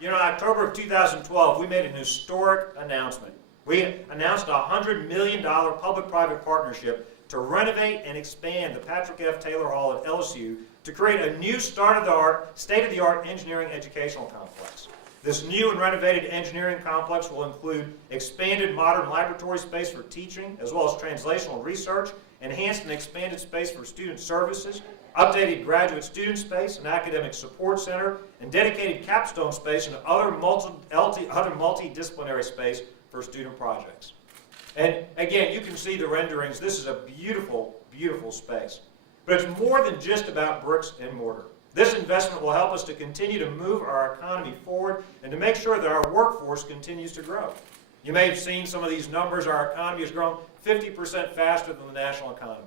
You know, in October of 2012, we made an historic announcement. We announced a $100 million public-private partnership to renovate and expand the Patrick F. Taylor Hall at LSU to create a new state-of-the-art engineering educational complex. This new and renovated engineering complex will include expanded modern laboratory space for teaching, as well as translational research, enhanced and expanded space for student services, updated graduate student space, an academic support center, and dedicated capstone space and other multidisciplinary space for student projects. And again, you can see the renderings. This is a beautiful, beautiful space. But it's more than just about bricks and mortar. This investment will help us to continue to move our economy forward and to make sure that our workforce continues to grow. You may have seen some of these numbers. Our economy has grown 50% faster than the national economy.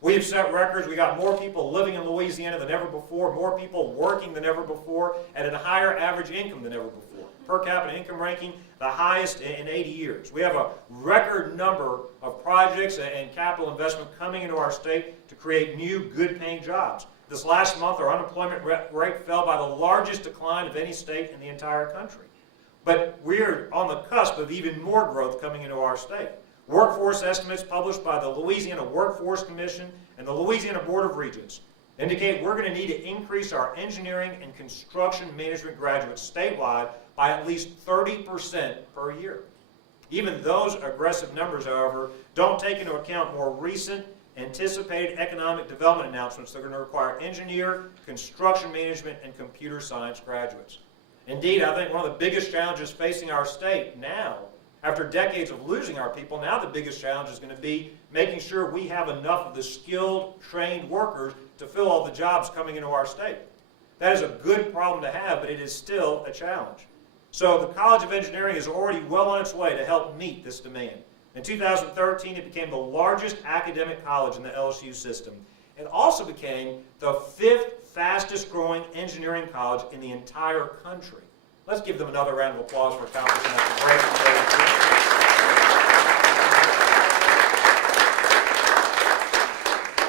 We have set records. We got more people living in Louisiana than ever before, more people working than ever before, and at a higher average income than ever before. Per capita income ranking, the highest in 80 years. We have a record number of projects and capital investment coming into our state to create new, good-paying jobs. This last month, our unemployment rate fell by the largest decline of any state in the entire country. But we're on the cusp of even more growth coming into our state. Workforce estimates published by the Louisiana Workforce Commission and the Louisiana Board of Regents indicate we're going to need to increase our engineering and construction management graduates statewide by at least 30% per year. Even those aggressive numbers, however, don't take into account more recent anticipated economic development announcements that are going to require engineer, construction management, and computer science graduates. Indeed, I think one of the biggest challenges facing our state now, after decades of losing our people, now the biggest challenge is going to be making sure we have enough of the skilled, trained workers to fill all the jobs coming into our state. That is a good problem to have, but it is still a challenge. So the College of Engineering is already well on its way to help meet this demand. In 2013, it became the largest academic college in the LSU system. It also became the 5th fastest growing engineering college in the entire country. Let's give them another round of applause for accomplishing that great.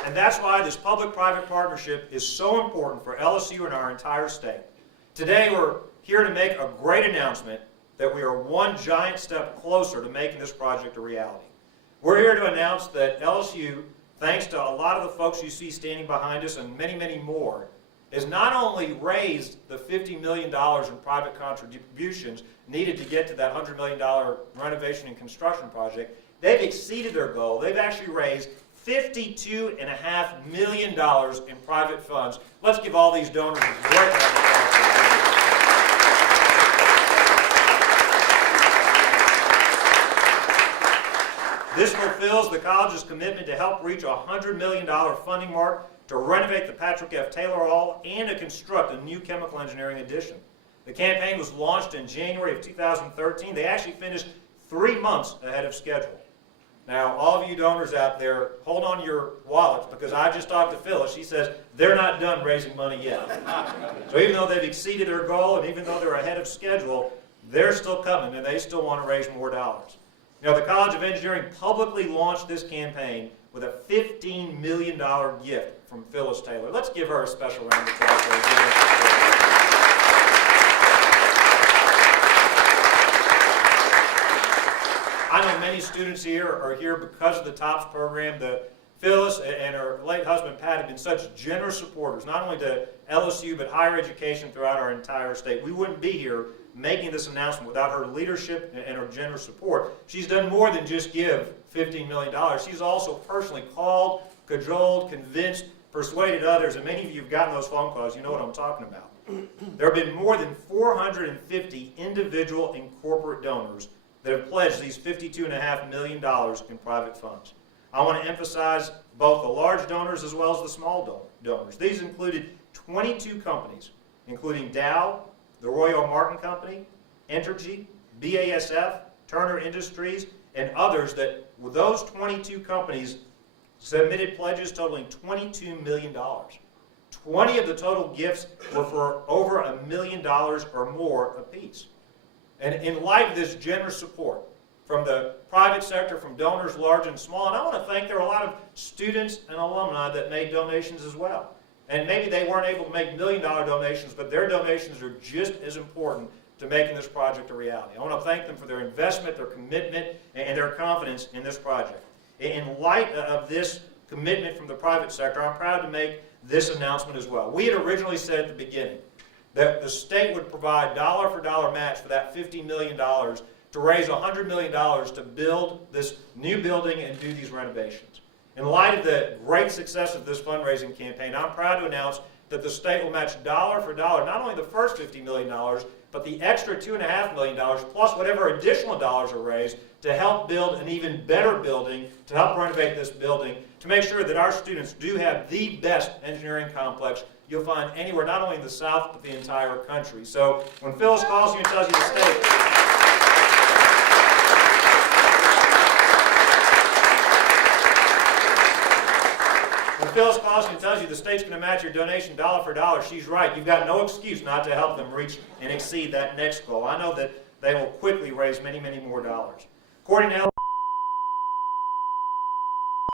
And that's why this public-private partnership is so important for LSU and our entire state. Today, we're here to make a great announcement that we are one giant step closer to making this project a reality. We're here to announce that LSU, thanks to a lot of the folks you see standing behind us and many, many more, has not only raised the $50 million in private contributions needed to get to that $100 million renovation and construction project, they've exceeded their goal. They've actually raised $52.5 million in private funds. Let's give all these donors a great round of applause. This fulfills the college's commitment to help reach a $100 million funding mark to renovate the Patrick F. Taylor Hall and to construct a new chemical engineering addition. The campaign was launched in January of 2013. They actually finished 3 months ahead of schedule. Now, all of you donors out there, hold on to your wallets, because I just talked to Phyllis. She says they're not done raising money yet. So even though they've exceeded their goal and even though they're ahead of schedule, they're still coming and they still want to raise more dollars. Now, the College of Engineering publicly launched this campaign with a $15 million gift from Phyllis Taylor. Let's give her a special round of applause. I know many students here are here because of the TOPS program. Phyllis and her late husband Pat have been such generous supporters, not only to LSU but higher education throughout our entire state. We wouldn't be here making this announcement without her leadership and her generous support. She's done more than just give $15 million. She's also personally called, cajoled, convinced, persuaded others, and many of you have gotten those phone calls. You know what I'm talking about. There have been more than 450 individual and corporate donors that have pledged these $52.5 million in private funds. I want to emphasize both the large donors as well as the small donors. These included 22 companies, including Dow, the Royal Martin Company, Entergy, BASF, Turner Industries, and others that, with those 22 companies, submitted pledges totaling $22 million. 20 of the total gifts were for over $1 million or more apiece. And in light of this generous support from the private sector, from donors large and small, and I want to thank, there are a lot of students and alumni that made donations as well. And maybe they weren't able to make $1 million donations, but their donations are just as important to making this project a reality. I want to thank them for their investment, their commitment, and their confidence in this project. In light of this commitment from the private sector, I'm proud to make this announcement as well. We had originally said at the beginning that the state would provide dollar-for-dollar match for that $50 million to raise $100 million to build this new building and do these renovations. In light of the great success of this fundraising campaign, I'm proud to announce that the state will match dollar for dollar, not only the first $50 million, but the extra $2.5 million, plus whatever additional dollars are raised to help build an even better building, to help renovate this building, to make sure that our students do have the best engineering complex you'll find anywhere, not only in the South, but the entire country. So when Phyllis calls you and tells you the state, when Phyllis calls you and tells you the state's going to match your donation dollar for dollar, she's right. You've got no excuse not to help them reach and exceed that next goal. I know that they will quickly raise many, many more dollars. According to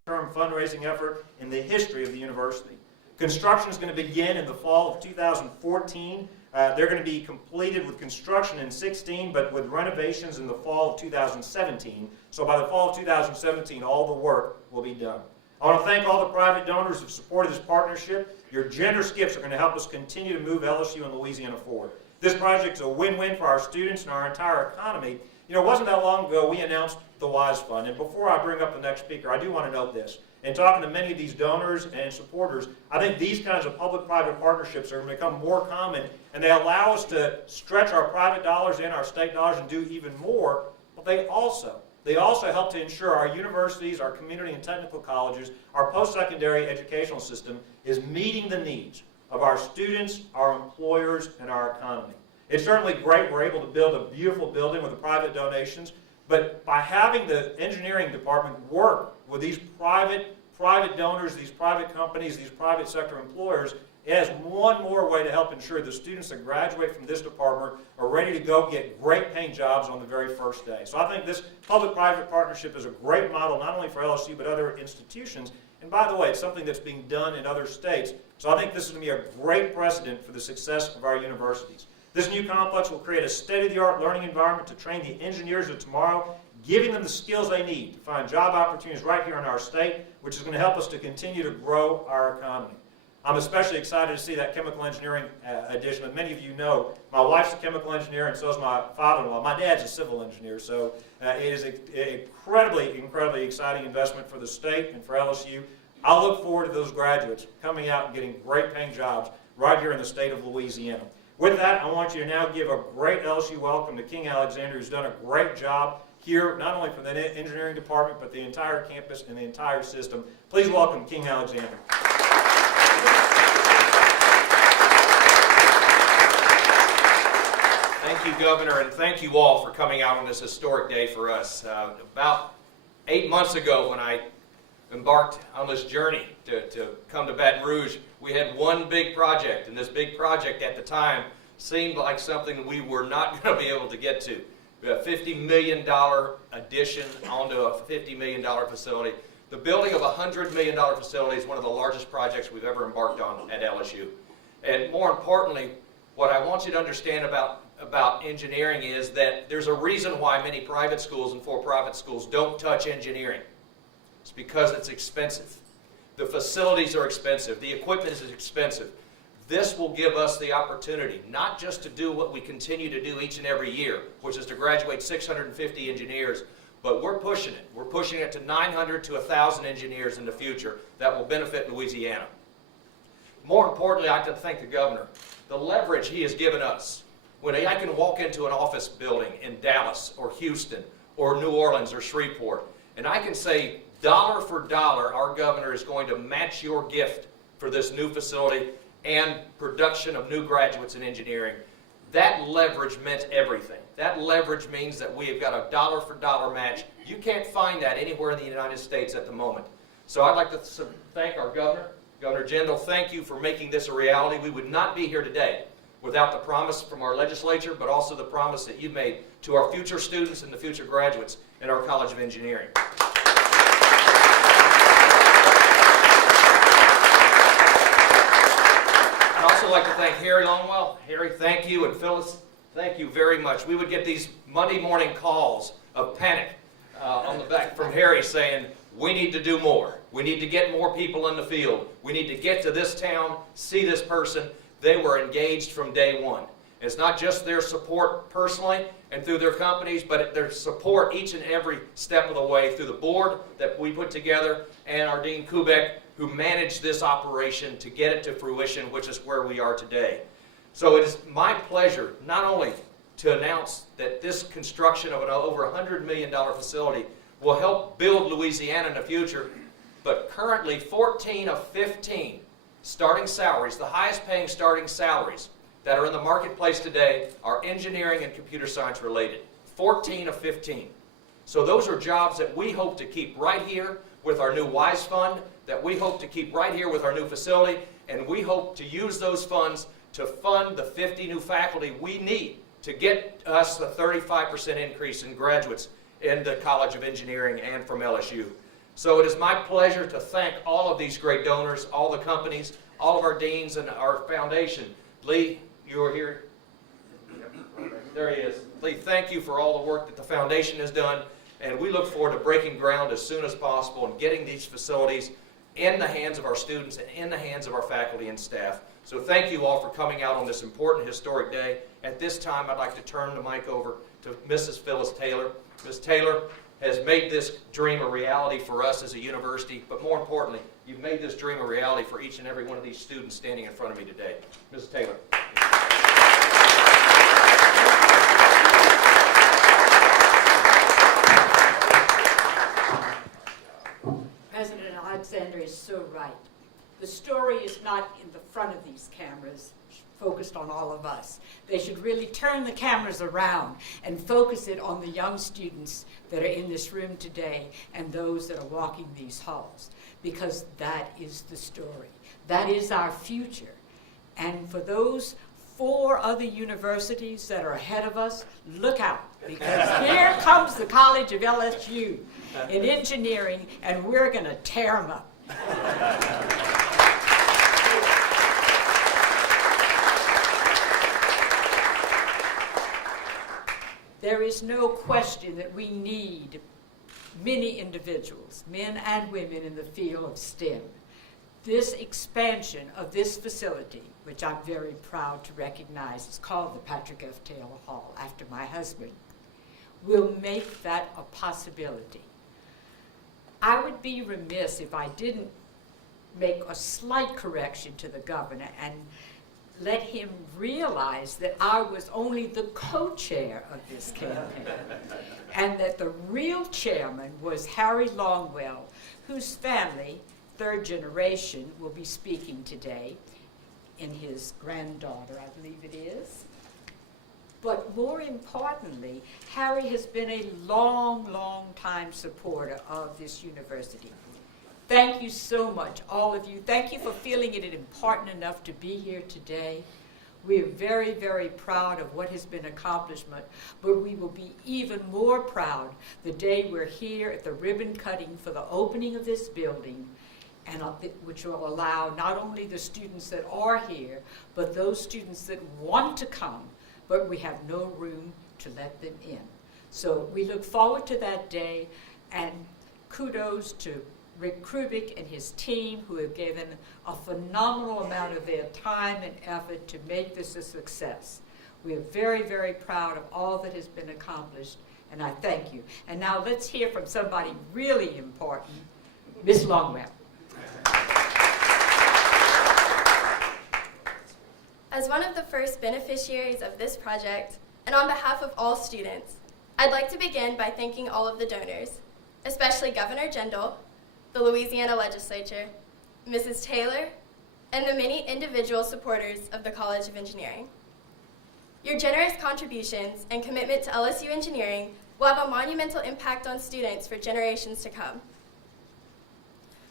term fundraising effort in the history of the university. Construction is going to begin in the fall of 2014. They're going to be completed with construction in 2016, but with renovations in the fall of 2017. So by the fall of 2017, all the work will be done. I want to thank all the private donors who have supported this partnership. Your generous gifts are going to help us continue to move LSU and Louisiana forward. This project is a win-win for our students and our entire economy. You know, it wasn't that long ago we announced the WISE Fund, and before I bring up the next speaker, I do want to note this. In talking to many of these donors and supporters, I think these kinds of public-private partnerships are going to become more common, and they allow us to stretch our private dollars and our state dollars and do even more, but they also help to ensure our universities, our community and technical colleges, our post-secondary educational system is meeting the needs of our students, our employers, and our economy. It's certainly great we're able to build a beautiful building with the private donations, but by having the engineering department work with these private donors, these private companies, these private sector employers, it has one more way to help ensure the students that graduate from this department are ready to go get great paying jobs on the very first day. So I think this public-private partnership is a great model not only for LSU but other institutions. And by the way, it's something that's being done in other states. So I think this is going to be a great precedent for the success of our universities. This new complex will create a state-of-the-art learning environment to train the engineers of tomorrow, giving them the skills they need to find job opportunities right here in our state, which is going to help us to continue to grow our economy. I'm especially excited to see that chemical engineering addition. As many of you know, my wife's a chemical engineer and so is my father-in-law. My dad's a civil engineer, so it is an incredibly exciting investment for the state and for LSU. I look forward to those graduates coming out and getting great paying jobs right here in the state of Louisiana. With that, I want you to now give a great LSU welcome to King Alexander, who's done a great job here, not only for the engineering department, but the entire campus and the entire system. Please welcome King Alexander. Thank you, Governor, and thank you all for coming out on this historic day for us. About 8 months ago, when I embarked on this journey to come to Baton Rouge, we had one big project, and this big project at the time seemed like something we were not going to be able to get to. We had a $50 million addition onto a $50 million facility. The building of a $100 million facility is one of the largest projects we've ever embarked on at LSU. And more importantly, what I want you to understand about engineering is that there's a reason why many private schools and for-profit schools don't touch engineering. It's because it's expensive. The facilities are expensive. The equipment is expensive. This will give us the opportunity not just to do what we continue to do each and every year, which is to graduate 650 engineers, but we're pushing it. We're pushing it to 900 to 1,000 engineers in the future that will benefit Louisiana. More importantly, I'd like to thank the governor. The leverage he has given us. When I can walk into an office building in Dallas or Houston or New Orleans or Shreveport, and I can say, dollar for dollar, our governor is going to match your gift for this new facility and production of new graduates in engineering. That leverage meant everything. That leverage means that we have got a dollar for dollar match. You can't find that anywhere in the United States at the moment. So I'd like to thank our governor. Governor Jindal, thank you for making this a reality. We would not be here today without the promise from our legislature, but also the promise that you made to our future students and the future graduates in our College of Engineering. I'd also like to thank Harry Longwell. Harry, thank you, and Phyllis, Thank you very much. We would get these Monday morning calls of panic on the back from Harry saying, we need to do more. We need to get more people in the field. We need to get to this town, see this person. They were engaged from day one. It's not just their support personally and through their companies, but their support each and every step of the way through the board that we put together and our Dean Kubek, who managed this operation to get it to fruition, which is where we are today. So it is my pleasure not only to announce that this construction of an over $100 million facility will help build Louisiana in the future, but currently 14 of 15 starting salaries, the highest paying starting salaries that are in the marketplace today are engineering and computer science related. 14 of 15. So those are jobs that we hope to keep right here with our new WISE fund, that we hope to keep right here with our new facility, and we hope to use those funds to fund the 50 new faculty we need to get us a 35% increase in graduates in the College of Engineering and from LSU. So it is my pleasure to thank all of these great donors, all the companies, all of our deans and our foundation. Lee, you are here. There he is. Lee, thank you for all the work that the foundation has done, and we look forward to breaking ground as soon as possible and getting these facilities in the hands of our students and in the hands of our faculty and staff. So thank you all for coming out on this important historic day. At this time, I'd like to turn the mic over to Mrs. Phyllis Taylor. Ms. Taylor has made this dream a reality for us as a university, but more importantly, you've made this dream a reality for each and every one of these students standing in front of me today. Mrs. Taylor. President Alexander is so right. The story is not in the front of these cameras focused on all of us. They should really turn the cameras around and focus it on the young students that are in this room today and those that are walking these halls, because that is the story. That is our future. And for those 4 other universities that are ahead of us, look out, because here comes the College of LSU in engineering, and we're going to tear them up. There is no question that we need many individuals, men and women, in the field of STEM. This expansion of this facility, which I'm very proud to recognize, is called the Patrick F. Taylor Hall, after my husband, will make that a possibility. I would be remiss if I didn't make a slight correction to the governor and let him realize that I was only the co-chair of this campaign, and that the real chairman was Harry Longwell, whose family, 3rd generation, will be speaking today, in his granddaughter, I believe it is. But more importantly, Harry has been a long, long time supporter of this university. Thank you so much, all of you. Thank you for feeling it important enough to be here today. We are very, very proud of what has been accomplished, but we will be even more proud the day we're here at the ribbon cutting for the opening of this building, and which will allow not only the students that are here, but those students that want to come, but we have no room to let them in. So we look forward to that day, and kudos to Rick Krubik and his team, who have given a phenomenal amount of their time and effort to make this a success. We are very, very proud of all that has been accomplished, and I thank you. And now let's hear from somebody really important, Ms. Longwell. As one of the first beneficiaries of this project, and on behalf of all students, I'd like to begin by thanking all of the donors, especially Governor Jindal, the Louisiana Legislature, Mrs. Taylor, and the many individual supporters of the College of Engineering. Your generous contributions and commitment to LSU Engineering will have a monumental impact on students for generations to come.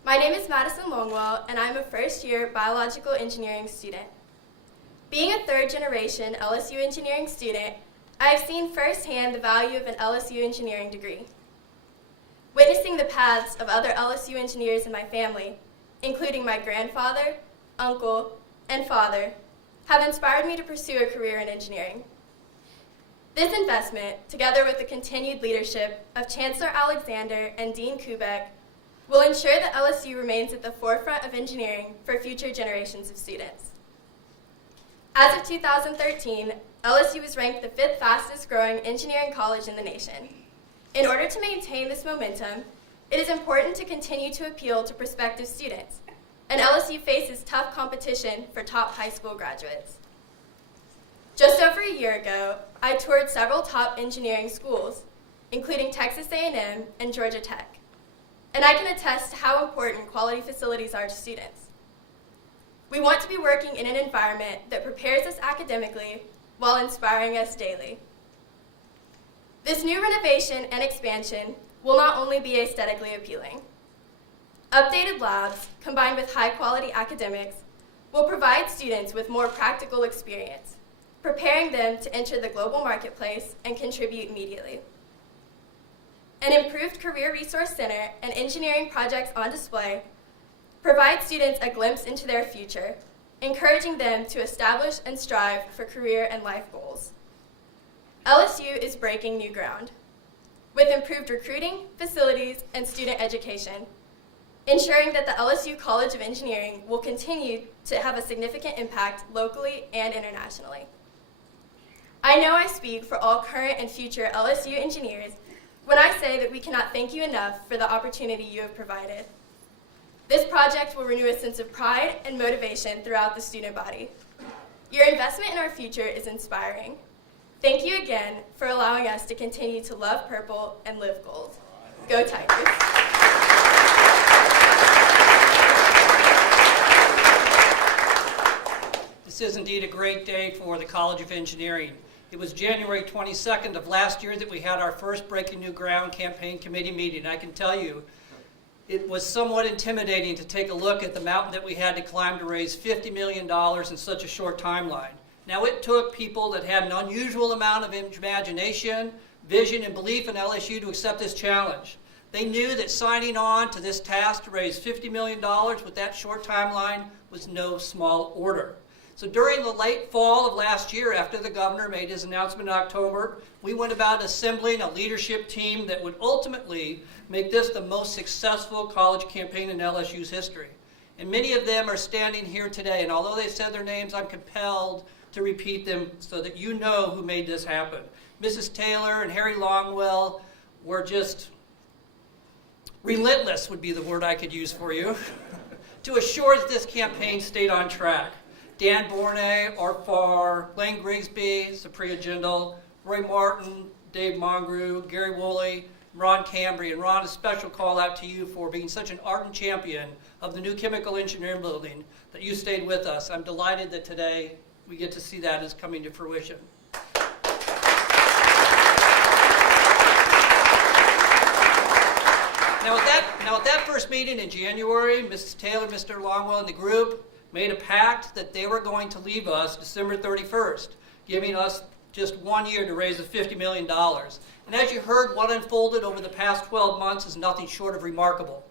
My name is Madison Longwell, and I'm a first-year biological engineering student. Being a 3rd generation LSU engineering student, I have seen firsthand the value of an LSU engineering degree. Witnessing the paths of other LSU engineers in my family, including my grandfather, uncle, and father, have inspired me to pursue a career in engineering. This investment, together with the continued leadership of Chancellor Alexander and Dean Kubek, will ensure that LSU remains at the forefront of engineering for future generations of students. As of 2013, LSU was ranked the 5th fastest growing engineering college in the nation. In order to maintain this momentum, it is important to continue to appeal to prospective students, and LSU faces tough competition for top high school graduates. Just over a year ago, I toured several top engineering schools, including Texas A&M and Georgia Tech, and I can attest to how important quality facilities are to students. We want to be working in an environment that prepares us academically while inspiring us daily. This new renovation and expansion will not only be aesthetically appealing. Updated labs, combined with high-quality academics, will provide students with more practical experience, preparing them to enter the global marketplace and contribute immediately. An improved Career Resource Center and engineering projects on display provide students a glimpse into their future, encouraging them to establish and strive for career and life goals. LSU is breaking new ground with improved recruiting, facilities, and student education, ensuring that the LSU College of Engineering will continue to have a significant impact locally and internationally. I know I speak for all current and future LSU engineers when I say that we cannot thank you enough for the opportunity you have provided. This project will renew a sense of pride and motivation throughout the student body. Your investment in our future is inspiring. Thank you again for allowing us to continue to love purple and live gold. Go Tigers! This is indeed a great day for the College of Engineering. It was January 22nd of last year that we had our first Breaking New Ground campaign committee meeting. I can tell you, it was somewhat intimidating to take a look at the mountain that we had to climb to raise $50 million in such a short timeline. Now, it took people that had an unusual amount of imagination, vision, and belief in LSU to accept this challenge. They knew that signing on to this task to raise $50 million with that short timeline was no small order. So during the late fall of last year, after the governor made his announcement in October, we went about assembling a leadership team that would ultimately make this the most successful college campaign in LSU's history. And many of them are standing here today, and although they said their names, I'm compelled to repeat them so that you know who made this happen. Mrs. Taylor and Harry Longwell were just relentless, would be the word I could use for you, to assure that this campaign stayed on track. Dan Bornay, Art Farr, Blaine Grigsby, Supriya Jindal, Roy Martin, Dave Mongrue, Gary Woolley, Ron Cambry. And Ron, a special call out to you for being such an ardent champion of the new chemical engineering building that you stayed with us. I'm delighted that today we get to see that as coming to fruition. Now at that first meeting in January, Mrs. Taylor, Mr. Longwell, and the group made a pact that they were going to leave us December 31st, giving us just 1 year to raise the $50 million. And as you heard, what unfolded over the past 12 months is nothing short of remarkable.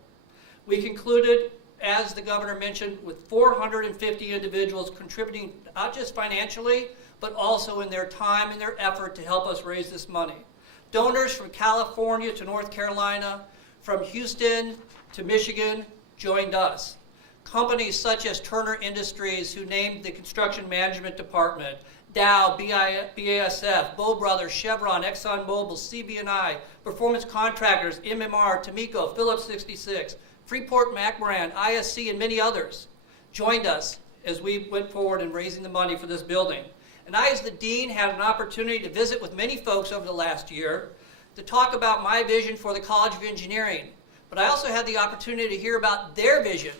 We concluded, as the governor mentioned, with 450 individuals contributing not just financially, but also in their time and their effort to help us raise this money. Donors from California to North Carolina, from Houston to Michigan, joined us. Companies such as Turner Industries, who named the construction management department, Dow, BASF, Bow Brothers, Chevron, ExxonMobil, CB&I, Performance Contractors, MMR, Tomeco, Phillips 66, Freeport McMoran, ISC, and many others joined us as we went forward in raising the money for this building. And I, as the dean, had an opportunity to visit with many folks over the last year to talk about my vision for the College of Engineering. But I also had the opportunity to hear about their vision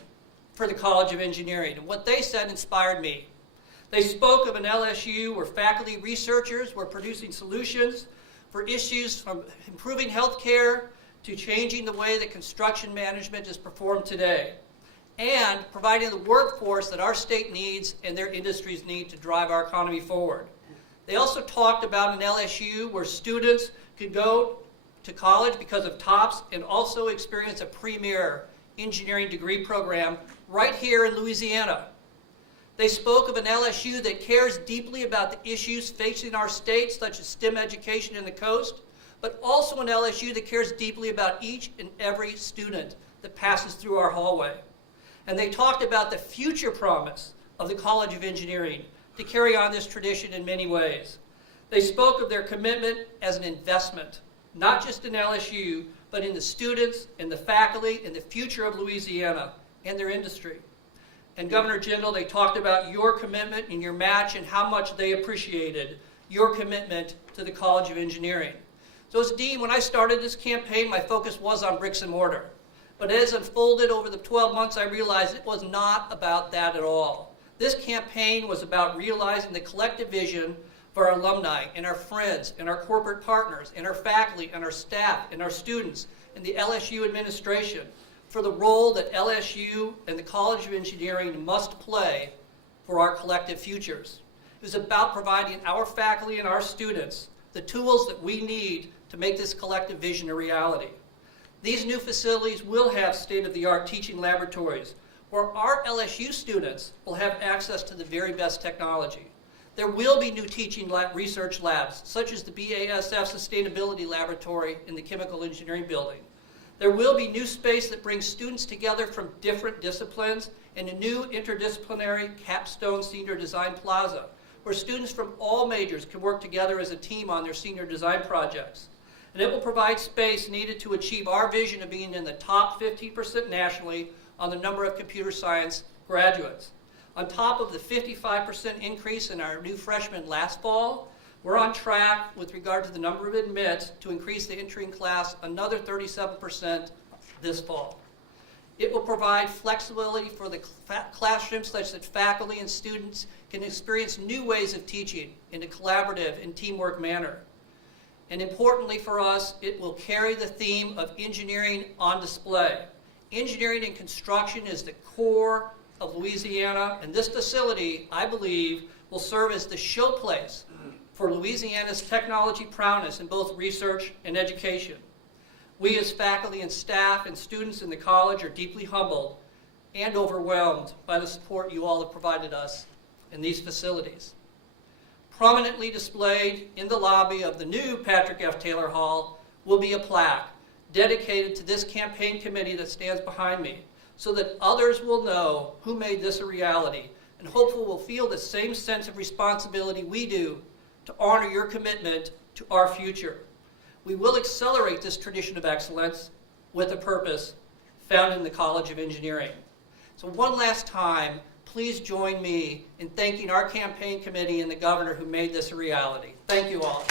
for the College of Engineering, and what they said inspired me. They spoke of an LSU where faculty researchers were producing solutions for issues from improving healthcare to changing the way that construction management is performed today, and providing the workforce that our state needs and their industries need to drive our economy forward. They also talked about an LSU where students could go to college because of TOPS and also experience a premier engineering degree program right here in Louisiana. They spoke of an LSU that cares deeply about the issues facing our state, such as STEM education in the coast, but also an LSU that cares deeply about each and every student that passes through our hallway. And they talked about the future promise of the College of Engineering to carry on this tradition in many ways. They spoke of their commitment as an investment, not just in LSU, but in the students, in the faculty, in the future of Louisiana, and their industry. And Governor Jindal, they talked about your commitment and your match and how much they appreciated your commitment to the College of Engineering. So as Dean, when I started this campaign, my focus was on bricks and mortar. But as unfolded over the 12 months, I realized it was not about that at all. This campaign was about realizing the collective vision for our alumni and our friends and our corporate partners and our faculty and our staff and our students and the LSU administration for the role that LSU and the College of Engineering must play for our collective futures. It was about providing our faculty and our students the tools that we need to make this collective vision a reality. These new facilities will have state-of-the-art teaching laboratories where our LSU students will have access to the very best technology. There will be new teaching research labs, such as the BASF Sustainability Laboratory in the Chemical Engineering Building. There will be new space that brings students together from different disciplines and a new interdisciplinary capstone senior design plaza, where students from all majors can work together as a team on their senior design projects. And it will provide space needed to achieve our vision of being in the top 15% nationally on the number of computer science graduates. On top of the 55% increase in our new freshmen last fall, we're on track with regard to the number of admits to increase the entering class another 37% this fall. It will provide flexibility for the classroom such that faculty and students can experience new ways of teaching in a collaborative and teamwork manner. And importantly for us, it will carry the theme of engineering on display. Engineering and construction is the core of Louisiana, and this facility, I believe, will serve as the showplace for Louisiana's technology prowess in both research and education. We as faculty and staff and students in the college are deeply humbled and overwhelmed by the support you all have provided us in these facilities. Prominently displayed in the lobby of the new Patrick F. Taylor Hall will be a plaque dedicated to this campaign committee that stands behind me, so that others will know who made this a reality and hopefully will feel the same sense of responsibility we do to honor your commitment to our future. We will accelerate this tradition of excellence with a purpose found in the College of Engineering. So one last time, please join me in thanking our campaign committee and the governor who made this a reality. Thank you all.